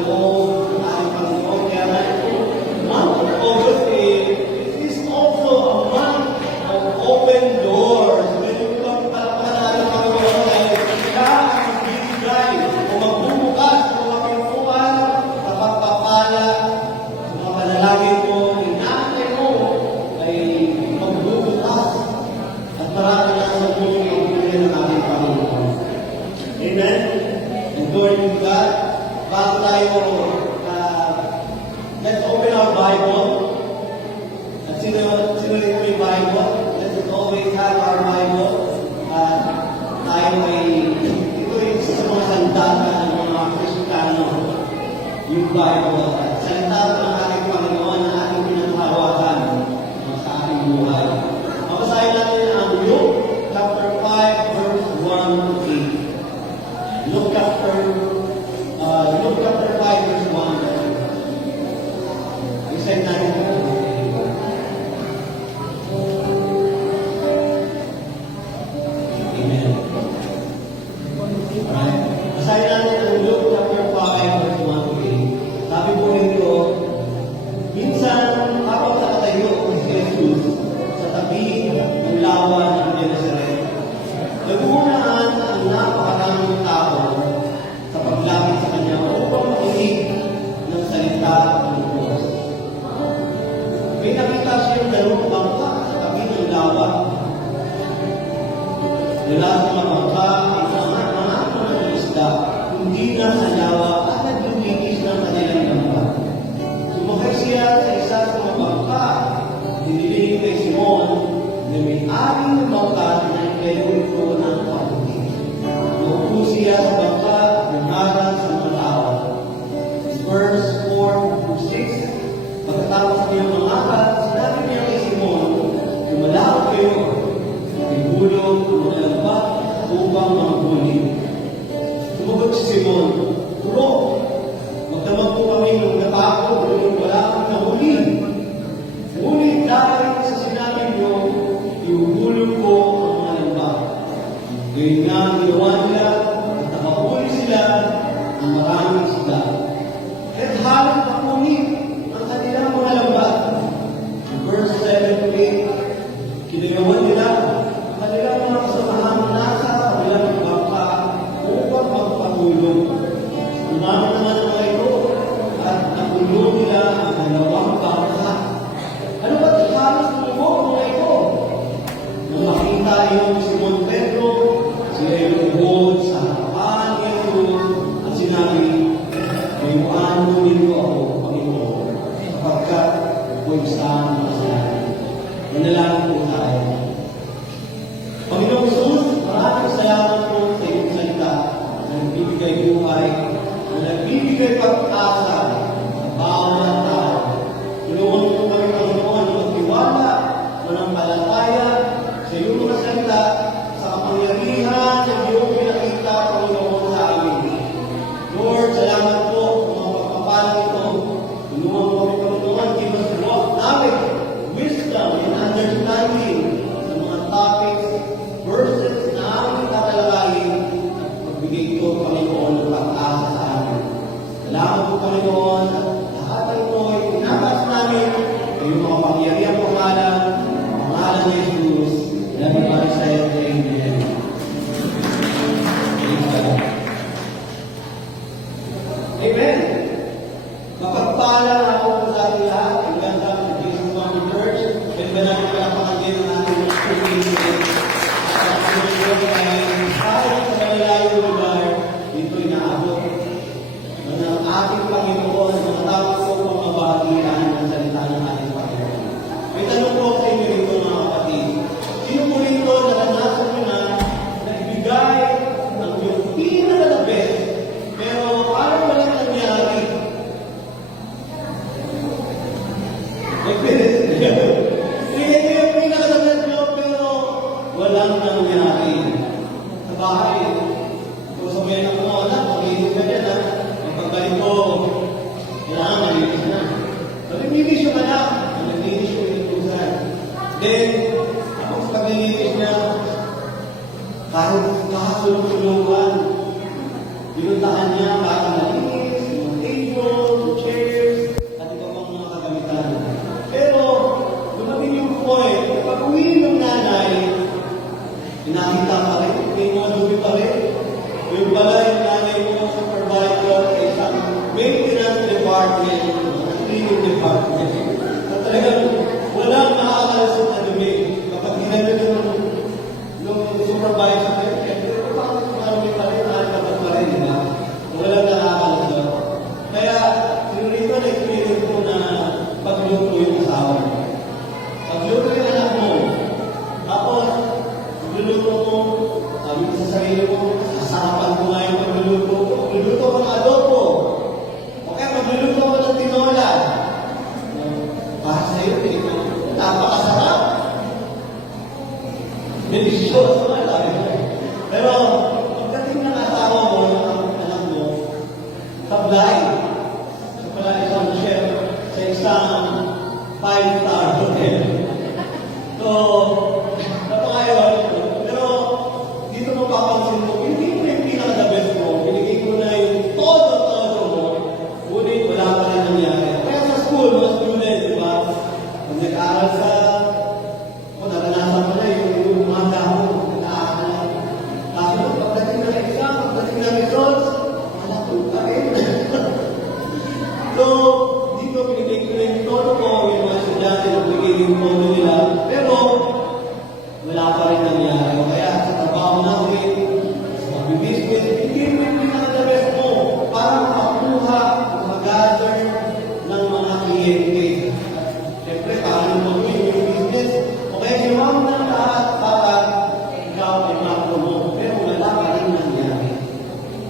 loob ng ating Panginoon. Kaya nga, month of August, it is also a month of open doors. Medyo kung palakpakan ng ating Panginoon dahil siya ang magbibigay o magbubukas ng mga pintuan sa pagpapala sa mga panalangin mo, inaantay mo ay magbubukas at marami na sa buhay ang buhay ng ating Panginoon. Amen? And glory to God. Bago tayo, let's open our Bible. At sino rin may Bible? Let's always have our Bible. Tayo ay, ito ay sa mga sandata ng mga Kristiyano, yung Bible. At salita ng ating Panginoon na ating pinanghawakan sa ating buhay. Mabasahin natin ang Luke chapter 5, verse 1 to 8. Luke chapter 5, verse 1. You said natin po. Amen. Alright. Basahin natin ang Luke chapter 5, verse 1 to 8. Sabi po nito, minsan habang nakatayo si Jesus sa tabi ng lawa ng Genesaret, naghuhulaan ang napakaraming tao sa paglapit sa kanya upang makinig ng salita ng Diyos. May nakita siyang dalawang bangka sa tabi ng lawa. Mula sa mga bangka ay mga ng isda, hindi na sa lawa at naglilinis ng kanilang bangka. Sumakay siya sa isa sa mga bangka, diniling kay Simon na may aring ng bangka na ikayon ko ng kabuti. Naupo siya sa bangka ng harap sa mga tao. Verse 4-6, pagkatapos niya mangakat, sinabi niya kay Simon, "Kumalaot kayo, ihulog ng lambat upang manghuli." Sumagot si Simon, "Puro, magdamag po kami ng natako, ngunit wala akong nahuli. Ngunit dahil sa sinabi niyo, ihulog ko ang mga lambat." Gayun nga ang ginawa nila at nakahuli sila ng maraming isda. At halos napunit ang kanilang mga lambat. Verse 7-8, kinagawan nila ang kanilang mga kasamahan nasa kabilang bangka upang magpatulog. Umama naman ang mga ito at natulog nila ang dalawang bangka. Ano ba't halos tulog mga ito? Nung makita yung Simon Pedro, sila yung lubod sa harapan ni Jesus at sinabi, "Mayuan mo nito ako, Panginoon, sapagkat ako'y isang makasalanan." Manalangin po tayo. Panginoong Jesus, maraming salamat po sa iyong salita na nagbibigay buhay, na nagbibigay pag-asa sa bawat tao. Tulungan mo kami, Panginoon, na magtiwala, manampalataya sa iyong mga salita, sa kapangyarihan ng iyong pinakita, Panginoon, sa amin. Lord, salamat po sa mga pagpapalang ito. Tulungan mo kami, Panginoon, give us knowledge, wisdom, and understanding sa mga topics, verses na aming tatalakayin at pagbigay ito, Panginoon, ng pag-asa sa amin. Salamat po, Panginoon, at lahat ng ito ay tinatas namin sa iyong mga pangyarihan pangalan ni Jesus. Dahil para sa iyo, Amen. Amen. Mapagpala ako sa ating lahat. Ang ganda ng Jesus Family Church. Ganda natin palapakan din ang ating experiences. At ang sumunod ay kahit sa malalayong lugar, dito'y naabot. Ang ating Panginoon, mga tao ko pang mabahagian ng salita ng ating Panginoon. May tanong po sa inyo rito, mga kapatid. Sino po rito naranasan nyo na ibigay ang iyong pinaka-the best, pero parang walang nangyari? Bigay ko yung pinaka-the best nyo, pero walang nangyari. Sa bahay, kung sabihin ako mo, anak, mag-inis ka dyan, ha? Pagpagbalik ko, kailangan malinis na. So, nag-inis yung anak, nag-inis yung inutusan. Then, ako sa pag-inis na, kahit tulong-tulungan, pinuntahan niya para malinis, yung Pinakita pa rin, may mga dubi pa rin. Yung pala yung nanay mo, supervisor, ay isang maintenance department, cleaning department. So talagang walang nakakalasot na dumi. Kapag ginagano ng supervisor, bakit marami pa rin, nakakalasot pa rin, diba? Walang nakakalasot. Kaya, sinurito na experience ko na pagluto yung asawa. Pagluto yung anak mo, tapos, pagluluto mo, sabi ko sa sarili mo, sasarapan ko nga yung pagluluto ko. Pagluluto ko ng adobo. Okay, pagluluto ko ng tinola. Para sa'yo, napakasarap. Delicious. Pero, pagdating ng asawa mo, ng anak mo, sablay. Sa pala isang chef sa isang 5-star hotel. So, ngayon, pero dito mapapansin mo, hindi mo yung pinaka-the best mo, binigay ko na yung todo mo, ngunit wala pa rin nangyari. Kaya sa school, mga student, di ba? Kung nag-aaral sa, kung naranasan mo na yung mga dahon, nag-aaral na. Kaso, pagdating na exam, pagdating na results, wala ko pa rin. So, dito binigay ko na yung todo ko, yung mga estudyante, binigay yung todo nila, pero, wala pa rin nangyari. Kaya sa trabaho natin, sa mag-business, hindi mo yung pinaka-the-best mo para makakuha, mag-gather ng mga kliyente. Siyempre, paano mo yung business? Okay, ginawa mo na lahat para ikaw ay makapromote. Pero wala pa rin nangyari.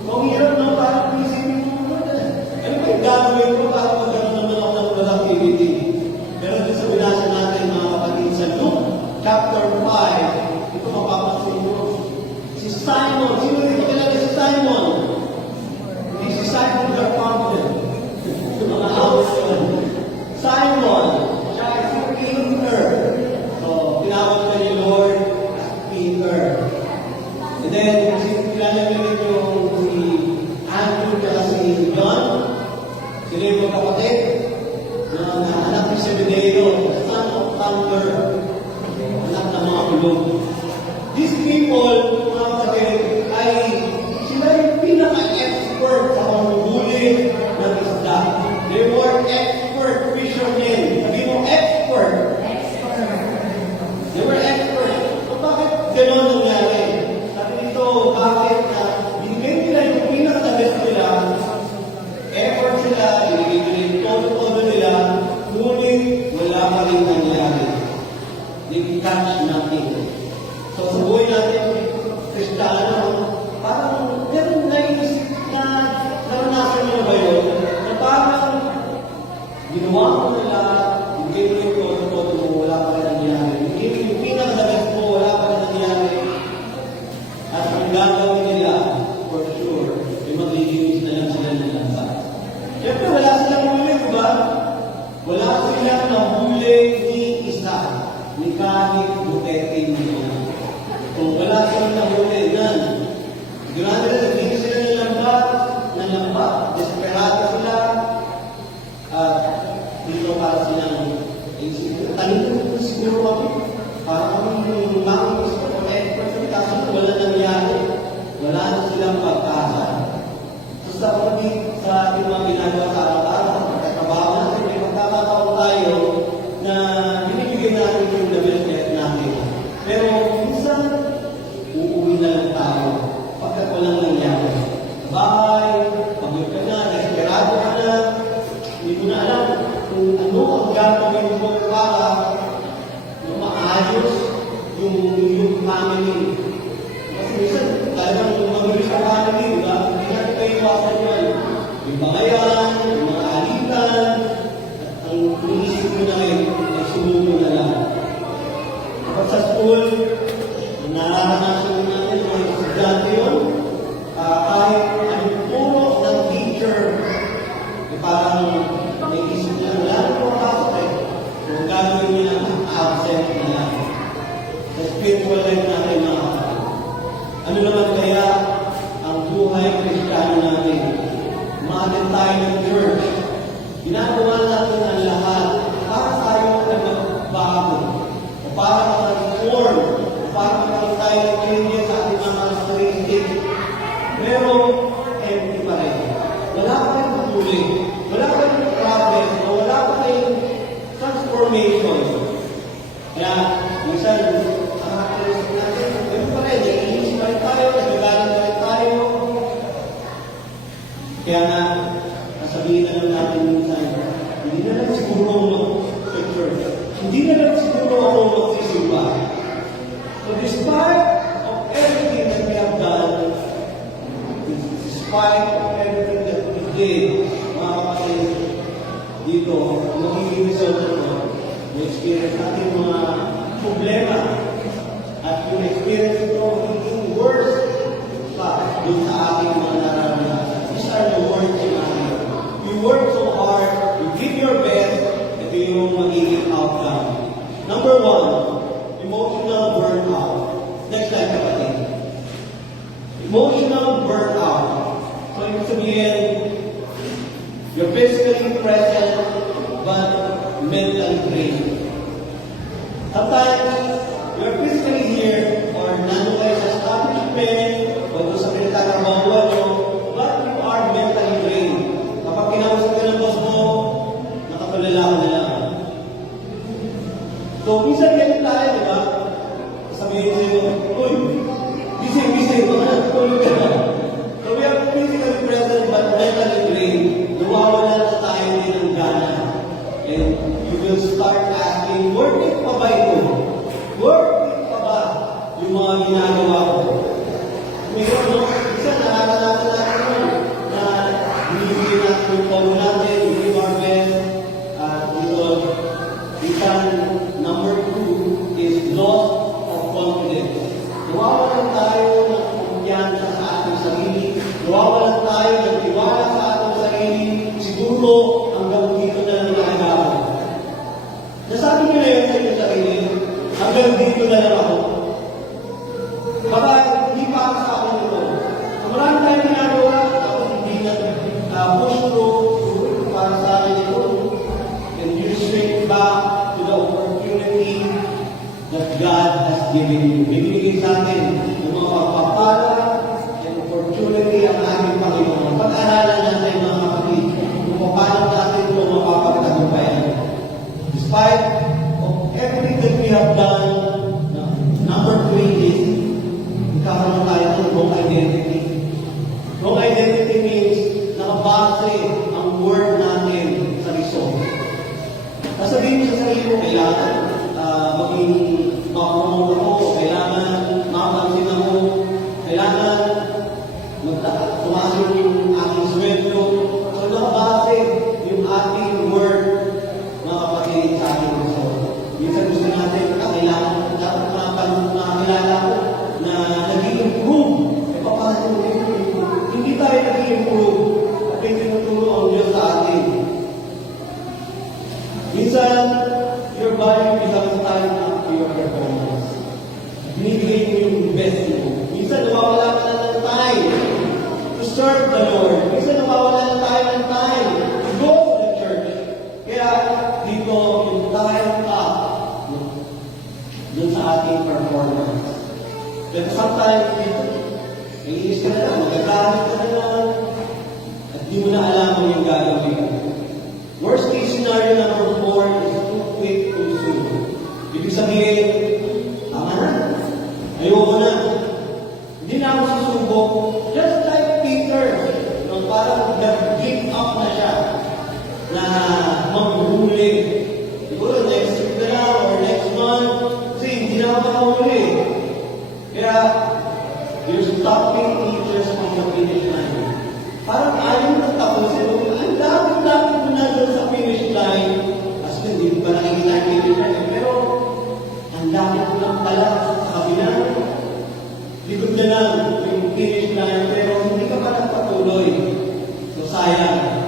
Kung hirap na parang isipin mo, ano ba yung gagawin ko para magkaroon naman ako ng productivity? Pero dito sa binasa natin, mga kapatid, sa Luke, Chapter 5, ito mapapansin mo. Si Simon, sino dito kilala si Simon? Hindi si Simon Garfunkel. Ito mga house yun. Simon, siya ay si Peter. So, tinawag na ni Lord as Peter. And then, kilala nyo rin yung si Andrew at si John. Sila yung mga kapatid na anak ni Zebedeo, the son of thunder. Anak ng mga kulog. These people, mga kapatid, ay sila yung pinaka-expert sa panguhuli ng isda. They were expert fishermen. Sabi mo, expert. They were expert. So bakit gano'n nangyari? Sabi nito, bakit na binigay nila yung pinaka-best nila, effort sila, binigay nila yung todo-todo nila, ngunit wala pa rin nangyari. They catch nothing. So, sa buhay natin, Kristiyano, parang meron naisip na naranasan nyo ba yun? Na parang ginawa mo na lahat, hindi mo yung todo-todo mo, wala pa rin nangyari. Hindi mo yung pinag-dagas mo, wala pa rin nangyari. At ang gagawin nila, for sure, ay maglilinis na lang sila ng lansa. Siyempre, wala silang huli, diba? Wala silang nahuli ni isa. Ni kahit Duterte nila. Kung wala silang nahuli yan, grabe na nagbigay sila ng lambat, desperado sila, at dito para silang talino siguro kami, para kami yung mga gusto o expert ng kaso, wala nangyari, wala na silang pagkasa. So sa ating mga ginagawa sa araw-araw, pagkatrabaho natin, may pagkakataon tayo na binibigay natin yung the best natin. Pero minsan, uuwi na lang tayo pagkat walang nangyari. Bahay, pagod ka na, desperado ka na, hindi ko na alam kung ano ang gagawin mo para maayos yung family. Kasi minsan, talagang magulis sa family, diba? Hindi natin kayo iwasan yan. Yung bangayan, yung mga alitan, at ang inisip mo na rin, ay sumuno na lang. Kapag sa school, nararanasan natin mga estudyante yun, kahit anong puro ng teacher, parang may isip na wala na po kapasok eh. Kung gagawin nila, absent na lang. Sa spiritual life natin mga kapatid. Ano naman kaya ang buhay Kristiyano natin? Umatin tayo ng church. Ginagawa natin ang lahat para tayo na magbago o para mag-reform parang meron tayo changes sa ating mga characteristics. Pero, empty pa rin. Wala pa rin patuloy. Wala pa rin progress. Wala pa rin transformation. Kaya, minsan, ang characteristic natin, meron pa rin. Naiinis pa rin tayo, nagagalit pa rin tayo. Kaya nga, sasabihin na lang natin minsan, hindi na lang siguro ako mag-church. Hindi na lang siguro ako magsisimba. So despite of everything that we have done, despite of everything that we did, mga kapatid, dito, magiging result ito, yung experience natin mga problema, at yung experience ito, magiging worse pa dun sa ating mga nararamdaman. These are the words in our life. You work so hard, you give your best, ito yung magiging outcome. Number 1, emotional burnout. Next slide, kapatid. Emotional burnout. So, ibig sabihin, you're physically present, but mentally drained. Sometimes, you're physically here, or nandun kayo sa establishment, o doon sa pinagtatrabahuan nyo, but you are mentally drained. Kapag kinausap ka ng boss mo, nakapalala ka na lang. So, minsan ganyan tayo, di ba? Sabihin sa'yo, uy, busy, tulog ka na. So, we are physically present but mentally drained. Nawawala na tayo din ng gana. And you will start asking, worth it pa ba ito? Worth it pa ba yung mga ginagawa ko? Mayroon, no? Minsan, nakakalaman natin yun na binibigyan natin yung power natin, we give our best, because minsan, number 2 is loss of confidence. Nawawalan tayo ng kumpiyansa sa ating sarili. Nawawalan tayo ng tiwala sa ating sarili. Siguro, hanggang dito na lang nakagawa. Nasabi nyo na yun sa inyong sarili, hanggang dito na lang ako. Baka hindi pa ako sa akin ito. Marami tayong ginagawa, ako hindi na push through para sa akin ito. And you straight back to the opportunity that God has given you. Bibigay sa atin ng mga pagpapala and opportunity ang aming Panginoon. Pag-aralan natin mga kapatid kung paano natin ito mapapagtagumpayan. Despite of everything that we have done, number 3 is nagkakaroon tayo ng wrong identity. Wrong identity means nakabase ang word natin sa result. Sasabihin mo sa sarili mo, kailangan maging makapromote ako, kailangan makapansin ako, kailangan tumaas yung aking sweldo. So nakabase yung ating word, mga kapatid, sa ating result. Minsan gusto natin, kailangan dapat makakilala ko na nag-i-improve. E paano hindi tayo nag-i-improve at may tinuturo ang Diyos sa atin. Minsan, your body becomes tied up to your performance. Binibigay mo yung best mo. Minsan, nawawala ka na ng time to serve the Lord. Minsan, nawawala na tayo ng time to go to the church. Kaya, dito, yung time up dun sa ating performance. But sometimes, naiinis ka na lang, magagalit ka na lang, at di mo na alam yung gagawin. Worst case scenario number 4 is too quick, too soon. Ibig sabihin, tama na. Ayoko na. Hindi na ako susubok. Just like Peter, nung parang nag-give up na siya na maghuli. Siguro next week na lang or next month, kasi hindi na ako makahuli. Kaya, you're stopping teachers from the finish line. Parang ayaw na tapusin. Ang dami mo na doon sa finish line. As hindi ba nakikita yung finish line? Pero, ang dami mo lang pala sa kabila. Likod na lang yung finish line. Pero hindi ka pa nagpatuloy. So, sayang.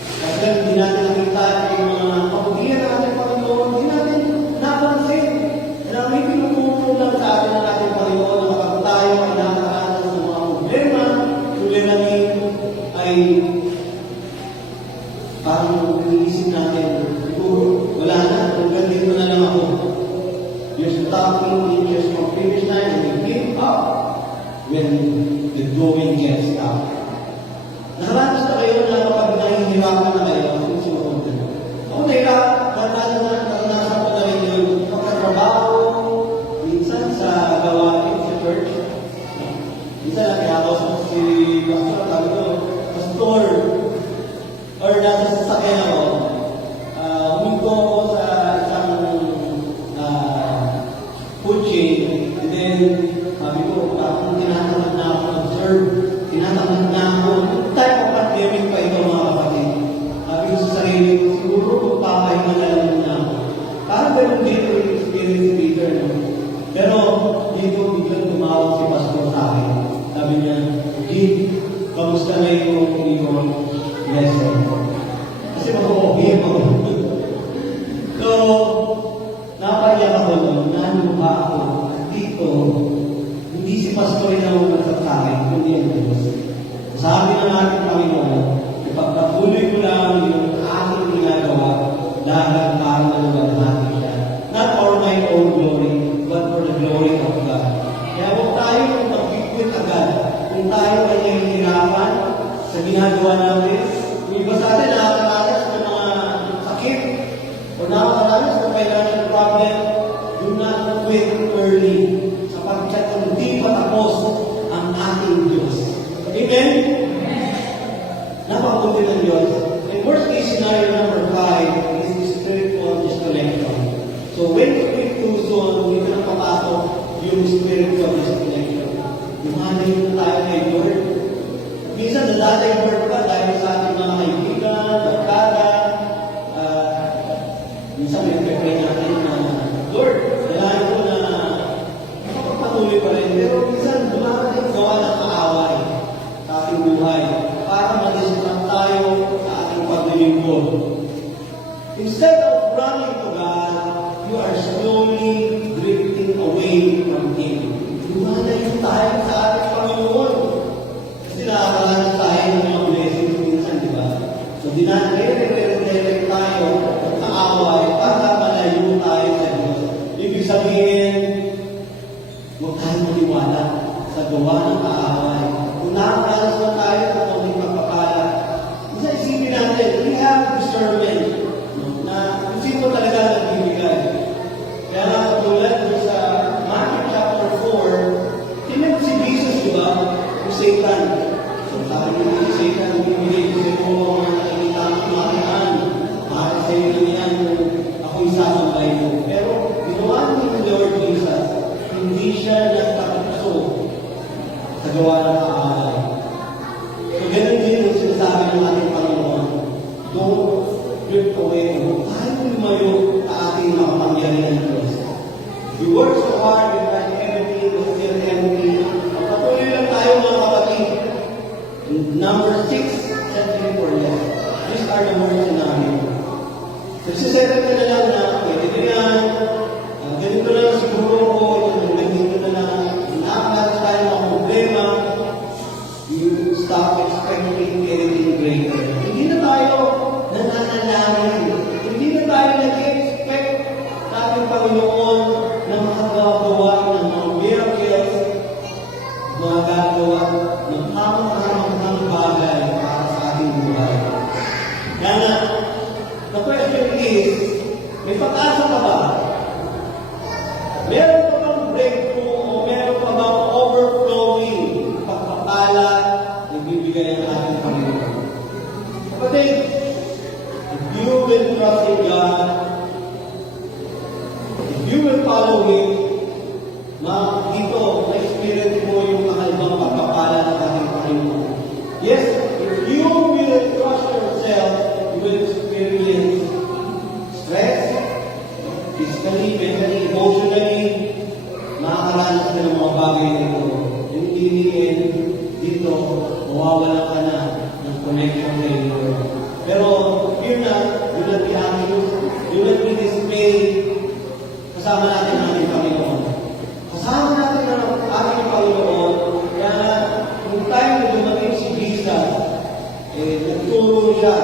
Kasi hindi natin nakita yung mga kapugian natin Panginoon. Hindi natin napansin. Na may pinutulong lang sa atin ng ating Panginoon na kapag tayo ay nakakaranas ng mga problema, suliranin ay parang iniisip natin, siguro, wala na, hanggang dito na lang ako. You're stopping teachers from the going gets tough. Nakaranas na kayo na kapag nahihirapan na kayo, kung sumunod na. Ako naranasan ko na rin yung pagkatrabaho, minsan sa gawain sa church. Minsan nakakausap si Pastor, sabi ko, Pastor, or nasa sasakyan ako, huminto ako sa isang food chain, and then sabi ko, parang tinatamad na ako mag-serve, tinatamad na ako, type of pandemic pa ito mga kapatid. Sabi ko sa sarili ko, siguro kung papahinga na lang muna ako. Parang ganun dito yung experience leader. No? Pero dito biglang tumawag si Pastor sa akin. Sabi niya, Jim, kamusta na yung lesson? Kasi mag-okay ako. So, napaiyak ako doon, nanuha ako. Dito, hindi si Pastor yung nagsasabi, kundi ang Diyos. Sabi ng ating Panginoon, ipagpatuloy ko lang yung aking ginagawa dahil para maluwalhati siya. Not for my own glory, but for the glory of God. Kaya huwag tayo mag-quit agad. Kung tayo ay nahihirapan sa ginagawa natin, yung iba sa atin nakakaranas ng mga sakit o nakakaranas ng financial problem, do not quit early sapagkat hindi pa tapos ang ating Diyos. Amen? Napakabuti ng Diyos. In worst case scenario number 5 is the spiritual disconnection. So when you quit too soon, dito na papasok yung spiritual disconnection. Lumanay na tayo kay Lord. Minsan nadadivert pa dahil sa ating mga kaibigan, barkada. Minsan may pray natin na, Lord, kailangan ko na makapagpatuloy pa rin. Pero minsan dumating gawa ng kaaway sa ating buhay para ma-distract tayo sa ating paglilingkod. Instead of running to God, you are slowly drifting away from Him. Lumalayo tayo sa ating Panginoon. Kasi nakakalanan tayo ng mga blessings minsan, di ba? So, dinare-re-re-re tayo at kaaway para malayo tayo sa Diyos. Ibig sabihin, huwag tayo maniwala sa gawa ng kaaway. Kung nakakalas na tayo sa konting pagpapala, isa isipin natin, we have discernment na kung sino talaga nagbibigay. Kaya nga, tulad sa Matthew chapter 4, tingnan si Jesus, di ba? Yung Satan. So, sabi ko si Satan, bibigay ko sa iyo mga nakikita ang kumakaan. Para sa iyo lang yan kung ako isasambay mo. Pero, ginawa ni Lord Jesus, hindi siya nagtatakso sa gawa ng kaaway. So, ganun din yung sinasabi ng ating Panginoon. Don't drift away. Tayo lumayo sa ating makapangyarihan ng Diyos. We work so hard, we try everything, but still empty. Patuloy lang tayo mga kapatid. Number 6, settling for less. These are the words namin. So, sisettle ka na lang na, pwede ka yan, ganito na lang siguro ko, ganito na lang, nakakalas tayo mga problema, you stop expecting anything greater. Hindi na tayo nananalangin. Hindi na tayo nag-expect sa ating Panginoon na makagawa ng mga miracles, mga gagawa ng hamang-hamang bagay para sa ating buhay. Kaya na, the question is, may pag-asa ka ba? Meron pa bang breakthrough o meron pa bang overflowing pagpapala na bibigay ang ating Panginoon? Kapatid, if you will trust in God, if you will follow Him, dito, na-experience mo yung mahalbang pagpapala ng ating Panginoon. Yes, if you will trust yourself, you will experience stress, physically, mentally, emotionally, makakaranas ka ng mga bagay nito. Yung iniin dito, mawawala ka na ng connection kay Lord. Pero, fear not, do not be anxious, do not be dismayed. Kasama natin ang ating Panginoon. Kasama natin ang ating Panginoon. Kaya, kung tayo na dumating si Jesus, nagturo siya.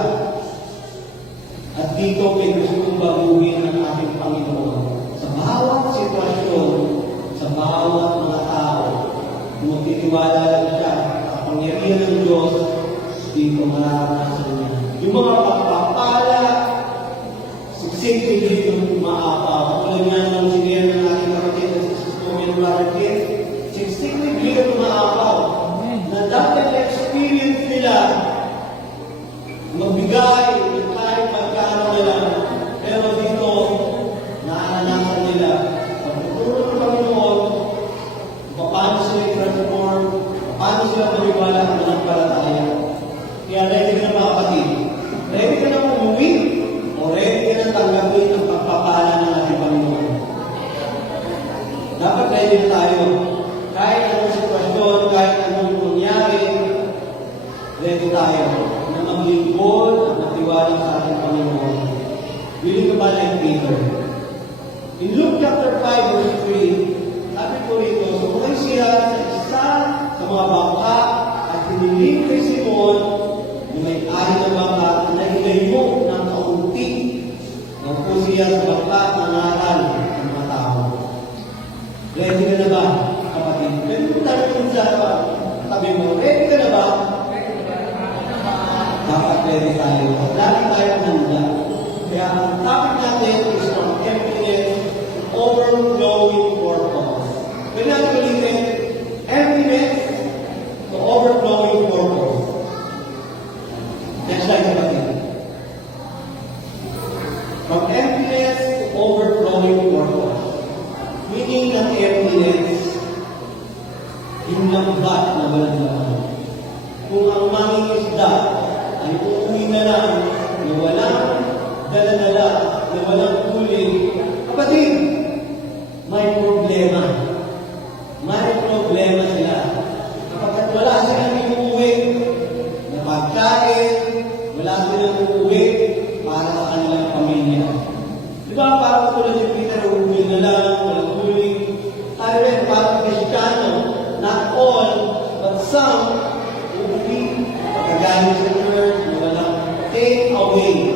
At dito may gusto baguhin ang ating Panginoon. Sa bawat sitwasyon, sa bawat mga tao, kung magtitiwala kabutihan ng Diyos, dito mararanasan niya. Yung mga pagpapala, siksik dito maapaw. Kung yan ang sinihan ng ating kapatid na si Sistomian Marquez, siksik dito maapaw. Na dahil na-experience nila, magbigay, kahit magkano nila, pero dito, naananasan nila. Pagtuturo ng Panginoon, paano sila i-transform, paano sila maniwala ang mananampalataya. Kaya ready ka na mga kapatid. Ready ka na umuwi, o ready ka na tanggapin ang pagpapala ng ating Panginoon. Dapat ready na tayo. Kahit anong sitwasyon, kahit anong mangyari, ready tayo na maglingkod at magtiwala sa ating Panginoon. Willing ka ba like Peter? In Luke chapter 5 verse 3, sabi ko rito, sumakay siya sa isa sa mga bangka at hiniling kay Simon na may ari na bangka na ilayo ng kaunti. Nagpo siya sa bangka at nangaral ng mga tao. Ready ka na ba, kapatid? Pwede mo tayo kung sa tabi mo, ready ka na ba? Dapat ready tayo. Lagi tayo handa. Kaya ang topic natin is from emptiness to overflowing purpose. Pwede natin ulitin, emptiness to overflowing purpose. Next slide, kapatid. From emptiness to overflowing purpose. Meaning ng emptiness, yung lambat na walang laman. Kung ang mangingisda ay uuwi na lang na walang dala-dala, na walang huli, kapatid, may problema. May problema sila. Kapag wala silang iuwi na pagkain, wala silang iuwi para sa kanilang pamilya. Di ba, parang tulad si Peter, uuwi na lang, walang huli. Tayo rin, parang Kristiyano, not all, but some, uuwi, pagkagaling sa church, walang take away.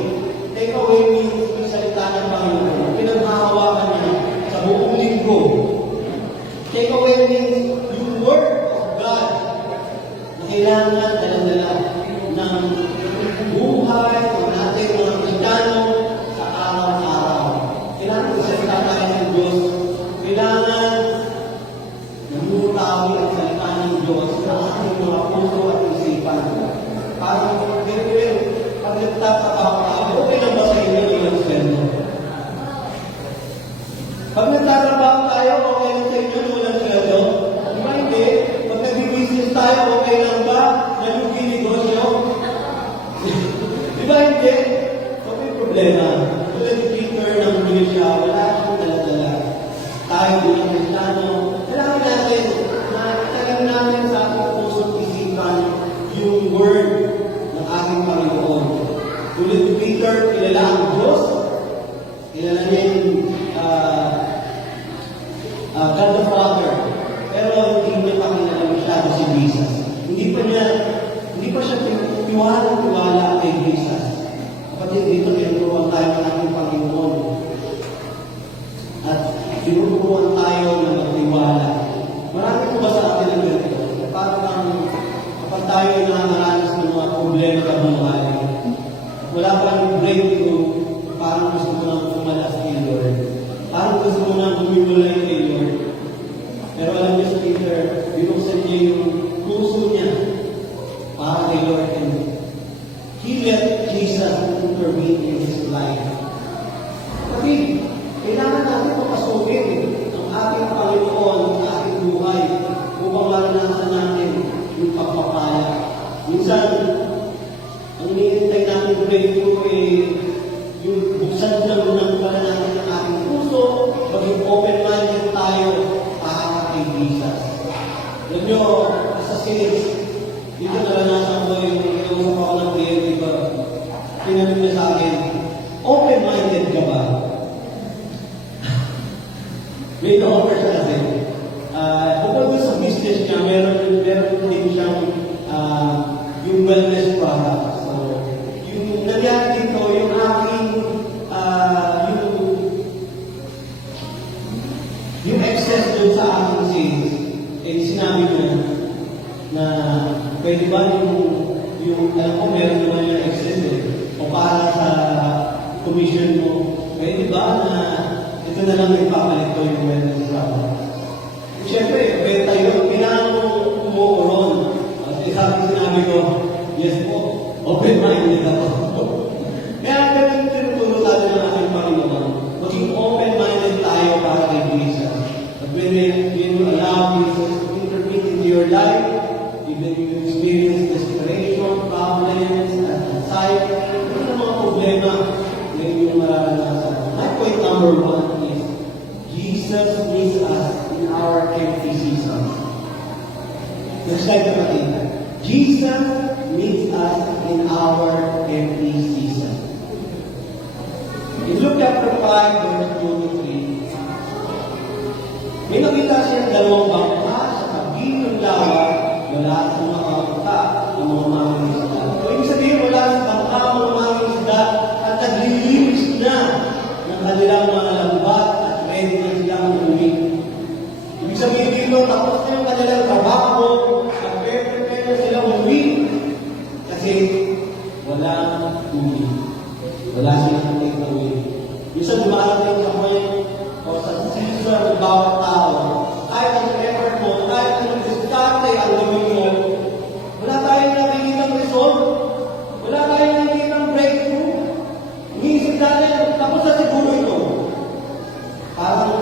Take away means yung salita ng Panginoon. Pinaghahawakan niya sa buong linggo. Take away means yung word of God na kailangan dala-dala ng buhay o natin mga Kristiyano sa araw-araw. Kailangan salita tayo ng Diyos. Kailangan namutawi ang salita ng Diyos sa ating mga puso at isipan. Parang pag nagtatrabaho, okay lang ba sa inyo yung sweldo? Pag nagtatrabaho tayo, okay lang sa inyo yung sweldo? Di ba hindi? Pag nag-business tayo, okay lang ba na yung ginegosyo? Di ba hindi? So may problema. Tulad ni Peter ng Malaysia, wala siyang dala-dala. Tayo bilang Kristiyano, kailangan natin na talagang natin sa ating puso't isipan yung word ng ating Panginoon. Tulad ni Peter, kilala ang Diyos, kilala niya yung God the Father, pero hindi niya pa kilala masyado si Jesus. Hindi pa siya tiwala kay Jesus. Kapatid, dito tinuturuan tayo ng ating Panginoon. At tinuturuan tayo ng magtiwala. Marami po ba sa atin ang ganito? Parang kapag tayo nakakaranas ng mga problema sa buhay, wala pa yung breakthrough, parang gusto mo nang pumalas kay Lord. Parang gusto mo nang bumibulay kay Lord. Pero alam niyo si Peter, binuksan niya yung puso niya para kay Lord. And he let Jesus intervene in his life. Kapatid, kailangan natin papasukin ang ating Panginoon sa ating buhay upang maranasan natin yung pagpapala. Minsan, ang hinihintay natin breakthrough yung buksan ng unang pala natin ang ating puso, maging open-minded tayo para kay Jesus. Alam nyo, as a saints, dito naranasan ko yung kinausap ako ng kliyente ko. Tinanong niya sa akin, open-minded ka ba? May na-offer siya kasi. Bukod doon sa business niya, meron din siyang yung wellness product. So, yung nangyari dito, yung aking yung excess doon sa aking sales, sinabi niya na Pwede ba alam ko meron naman yung excess o para sa commission mo, pwede ba na ito na lang ipapalit ko yung wellness travel? Siyempre, pwede tayo, kailangan mo umuuron. At sinabi ko, yes po, open-minded ako. Kaya ganun tinuturo natin ng ating Panginoon. Maging open-minded tayo para kay Jesus. At when you allow Jesus to intervene into your life, even you experience desperation, problems, anxiety, ano mga problema na inyong mararanasan. My point number 1 is, Jesus meets us in our empty seasons. Next slide natin. Jesus meets us in our empty season. In Luke chapter 5, verse 2 to 3, may nakita siyang dalawang bangka sa tabi ng lawa, wala sa mga bangka ang mga mangingisda. So, ibig sabihin, wala sa bangka ang mga mangingisda at naglilinis na ng kanilang mga lambat at ready na silang umuwi. Ibig sabihin dito, tapos na yung kanilang trabaho at prepare na silang umuwi kasi walang uwi. Wala silang takeaway. Minsan dumarating sa point o sa season ng bawat tao, kahit ang effort mo, kahit ang diskarte ang gawin mo, wala tayong nakikita ng result, wala tayong nakikita ng breakthrough. Iniisip natin, tapos na siguro ito. Parang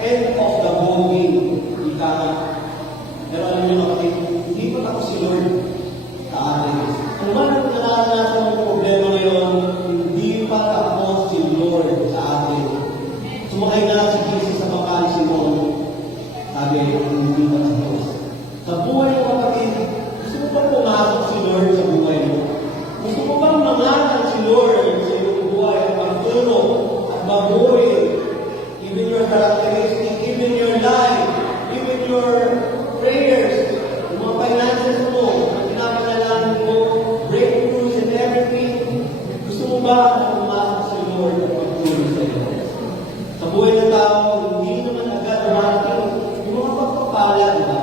end of the ballgame, ika nga. Pero alam niyo kapatid, hindi pa tapos si Lord sa atin. Kung man ang naranasan ng problema ngayon, hindi pa tapos si Lord sa atin. Sumakay na si Jesus sa bangka ni Simon. Sabi, hindi pa tapos. Sa buhay ng kapatid, gusto mo bang pumasok si Lord sa buhay mo? Gusto mo bang mangalan si Lord sa iyong buhay at magtulong at mabuhay? Even your characteristics, even your life, even your prayers, yung mga finances mo, ang pinapanalangin mo, breakthroughs and everything. Gusto mo ba na pumasok si Lord at magtulong sa iyo? Sa buhay ng tao, hindi naman agad dumarating yung mga pagpapala, diba?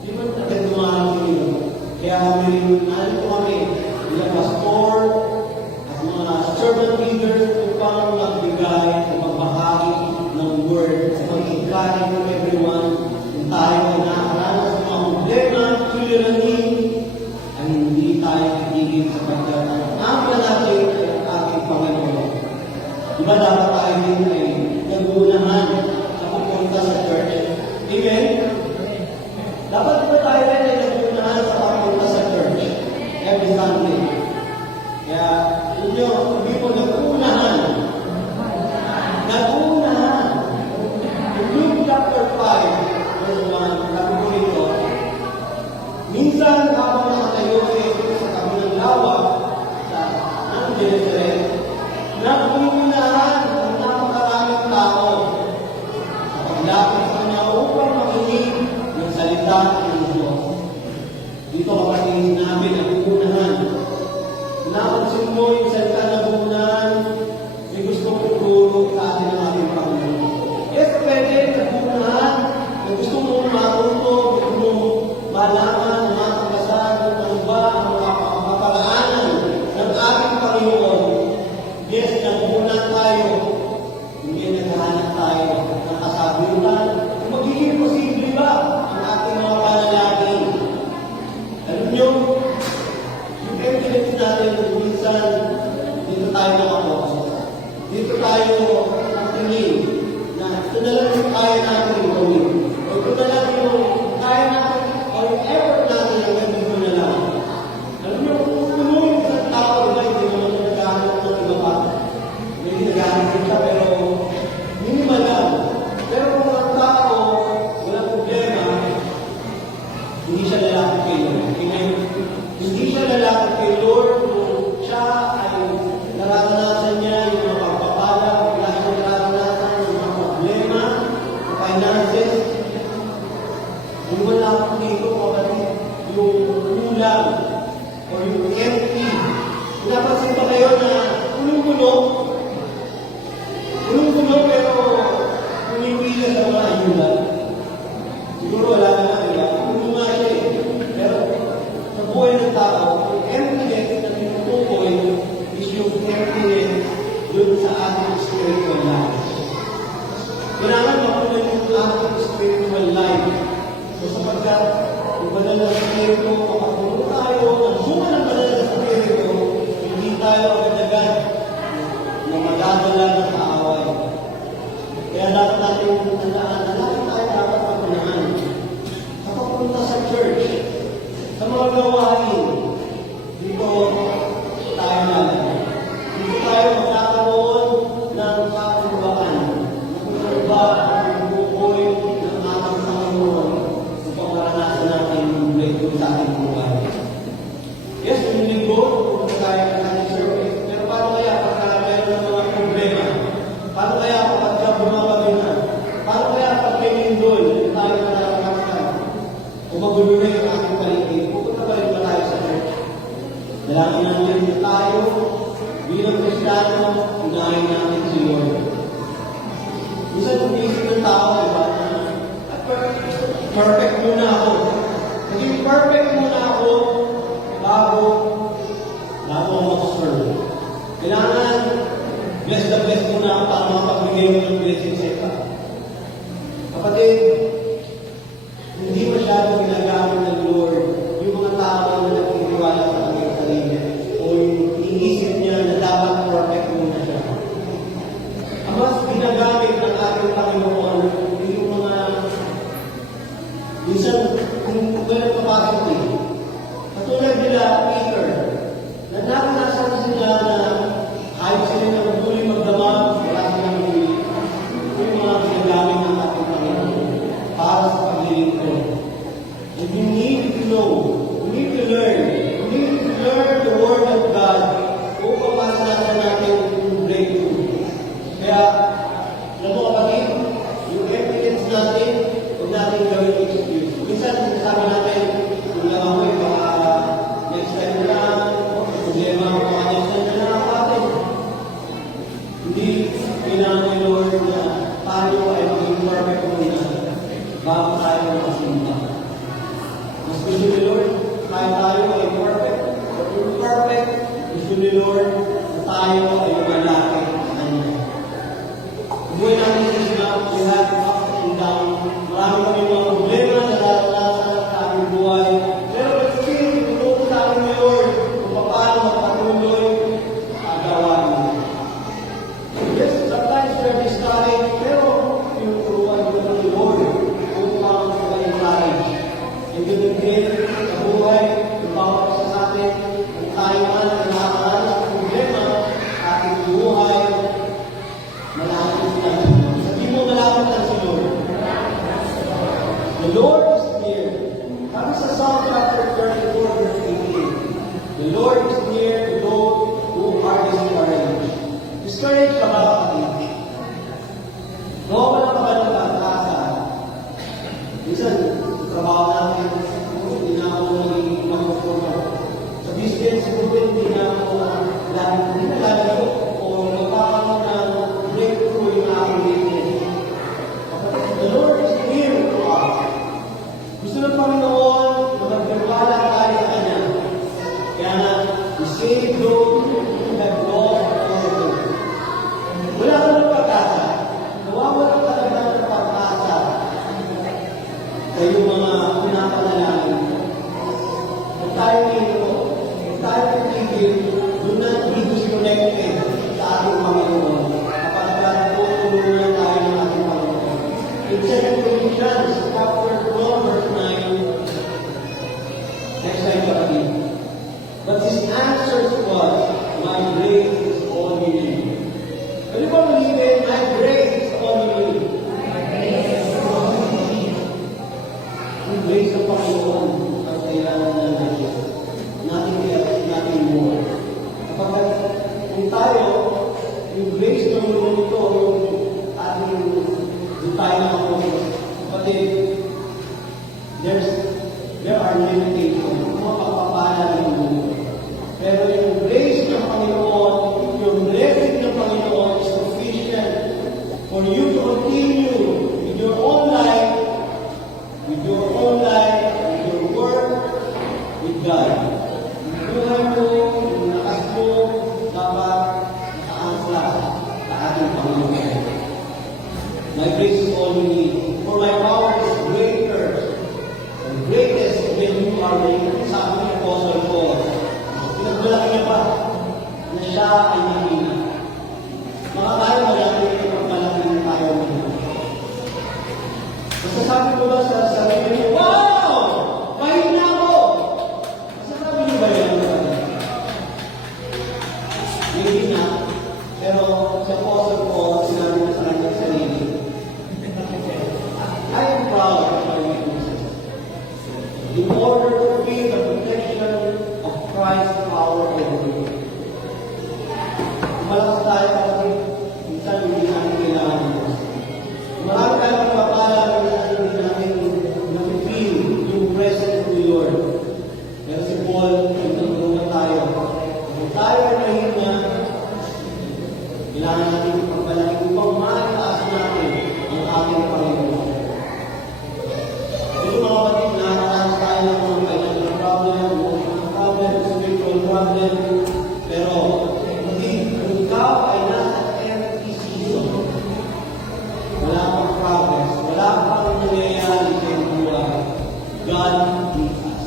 Hindi naman agad dumarating yun. Kaya kami, bilang pastor, at mga servant leaders upang magbigay at magbahagi ng word at mag-encourage ng everyone kung tayo ay nakaranas ng mga problema, suliranin, ay hindi tayo kitigil sapagkat ang natin ay ang ating Panginoon. Diba dapat tayo din ay nagunahan sa pupunta sa church? Amen? Dapat ba tayo rin ay nagunahan sa pupunta sa church every Sunday? Kaya, inyo, hindi mo nagunahan. Nagunahan. In Luke chapter 5, verse 1, sabi ko ito, minsan habang nakatayo si Jesus sa tabi ng lawa ng Gennesaret, nagunahan ang napakaraming tao sa paglapit sa kanya upang makinig ng salita ng Diyos. Dito kapatid namin nagunahan. Napansin mo yung salita na nagunahan, may gusto kong ituro sa atin ng ating Panginoon. Yes, pwede, nagunahan, may gusto mong matuto, gusto mong malaman, matagasan, ano ba ang kaparaanan ng ating Panginoon. Yes, nagunahan tayo, hindi naghahanap tayo ng kasabihan. Magiging posible ba ang ating mga panalangin? Alam nyo, yung evidence natin kung minsan dito tayo nakapokus. Dito tayo natingin na ito na lang yung kaya natin gawin. O ito na lang yung kaya natin o yung effort natin yung gandito na lang. Alam nyo, kung puno yung isang tao, hindi naman naghahanap ng iba pa. Hindi naghahanap siya, pero minimal lang. Pero kung ang tao, walang problema, hindi siya lalapit kay Lord. Hindi siya lalapit kay Lord kung siya ay nararanasan niya yung mga pagpapala, wala siya nararanasan yung mga problema, finances. Yung wala akong dito, kapatid, yung kulang o yung empty. Napansin ba kayo na punong-puno pero pumipila sa mga ayuda? Siguro wala na, diba? Puno nga siya eh. Pero sa gawain, dito tayo natin. Dito tayo magkakaroon ng kakumbaan. Nakukumba ang bukoy ng ating Panginoon upang maranasan natin yung breakthrough sa ating buhay. Yes, yung linggo, kung tayo ng ating service. Pero paano kaya pagka meron ng mga problema? Paano kaya pagka bumabagin na? Paano kaya pag may lindol, tayo naranasan? O magulo na yung ating paligid, pupunta pa rin ba tayo sa church? Dalangin natin na tayo, bilang Kristiyano, unahin natin si Lord. Minsan umisip ng tao, diba? Perfect muna ako. Naging perfect muna ako bago ako mag-serve. Kailangan bless the best muna ako para makapagbigay mo ng blessing sa iba. Kapatid, hindi masyado ginagamit ng Lord yung mga tao na nagtitiwala sa kanyang sarili o yung iniisip niya na dapat perfect muna siya. Ang mas ginagamit ng ating Panginoon yung mga minsan kung ganun kapasok din. Katulad nila, Peter, na naranasan sila na kahit sila na maguli magdamag, wala silang huli. Yung mga ginagamit ng ating Panginoon para sa paglilingkod. And you need to know, you need to learn the Word of God upang maranasan natin yung breakthrough. Kaya, alam mo kapatid, yung evidence natin, huwag natin gawin excuse. Minsan, sabi natin, kung lang ako, baka next time na lang, problema ako, baka next time na lang ako atin. Hindi kailangan ni Lord na tayo ay maging perfect muna bago tayo makasimba. Mas gusto ni Lord, tayo ay perfect. Kung perfect, gusto ni Lord na tayo ay malapit sa Kanya. Buhay natin sila, we have ups and downs. Marami kami mga problema na naranasan sa ating buhay. Pero still, tutulong sa akin ni Lord kung paano magpatuloy ang gawain. Yes, sometimes we're discouraged, pero tinuturuan ko ng Lord upang ma-encourage. And binigay sa buhay, yung bawat isa sa atin, kung tayo man ay nakakaranas ng problema sa ating buhay, malapit lang. Sabi mo, malapit lang si Lord. The Lord is near. Sabi sa Psalm chapter 34, verse 18, the Lord is near to those who are discouraged. Discouraged ka ba, kapatid? Wala ka ba ng pag-asa? Minsan, trabaho natin, hindi na ako naging mag-performer. Sa business, hindi na ako lalo o magkakaroon ng breakthrough yung aking business. The Lord is near to us. Gusto ng Panginoon na magtiwala tayo sa Kanya. Kaya nga, we save those who have lost their hope. Wala ka ng pag-asa. Nawawala ka ng pag-asa sa iyong mga pinapanalangin. Kung tayo nito, kung tayo titigil, doon na hindi disconnected sa ating Panginoon. Kapag tutulungan tayo ng ating Panginoon. In 2 Corinthians chapter 12, verse 9, next time kapatid. But his answer was, my grace is all you need. Ano ba ulitin? My grace is all you need. Ang grace ng Panginoon ang kailangan na natin. Natin mo. Kapag kung tayo, yung grace ng Lord ito, yung ating yung tayo nakapunod. Kapatid, there are limitations. Mga pagpapala ng mundo. Pero yung grace ng Panginoon, yung blessing ng Panginoon is sufficient for you to continue with your own life, with your work, with God. Yung buhay mo, yung lakas mo, dapat nakaangkla sa ating Panginoon. My grace is all you need. For my power is greater and greatest when you are weak. Sabi ni Apostle Paul. Pinagbalaki niya pa na siya ay mahina. Mga tayo malaki yung pagmalaki ng tayo mahina. Masasabi ko ba sa sarili niyo, wow! Mahina ako! buhay ng problem, spiritual problem. Pero, hindi, kung ikaw ay nasa empty season, wala pang progress, wala pang nangyayari sa iyong buhay, God needs us.